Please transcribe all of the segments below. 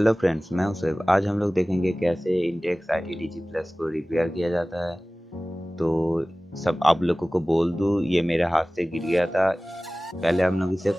Hello friends, मैं हूं सैफ। आज हम लोग देखेंगे कैसे इंटेक्स ITDG प्लस को रिपेयर किया जाता है। तो सब आप लोगों को बोल दूं, ये मेरे हाथ से गिर गया था। पहले हम लोग इसे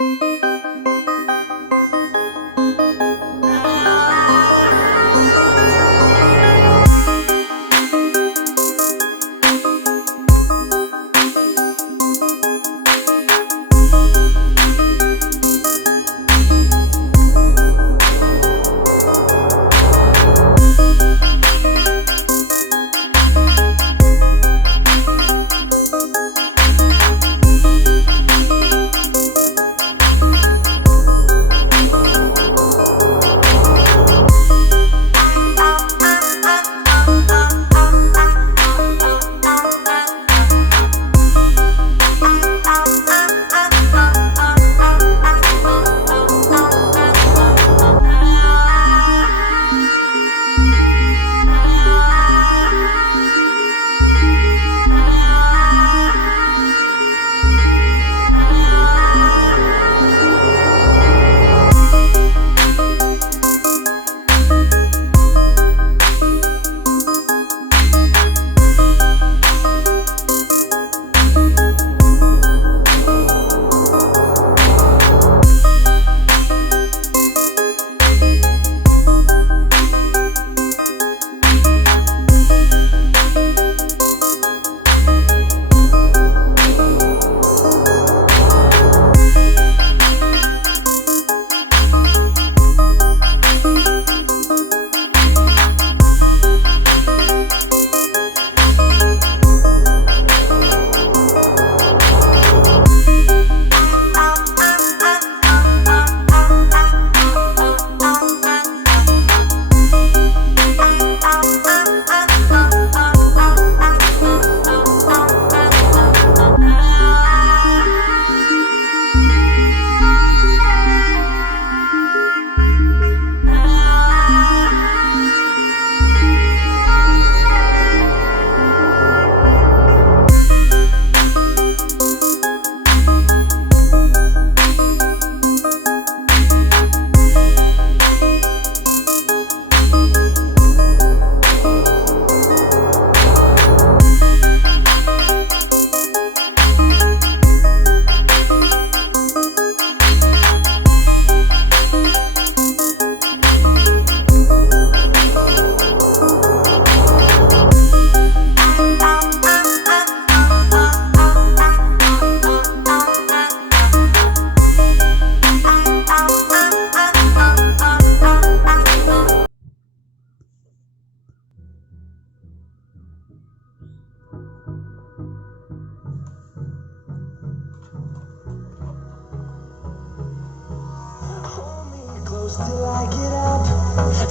till I get up.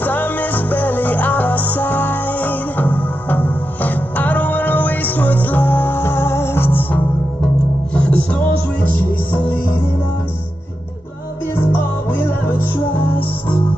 Time is barely on our side. I don't wanna waste what's left. The storms we chase are leading us, and love is all we'll ever trust.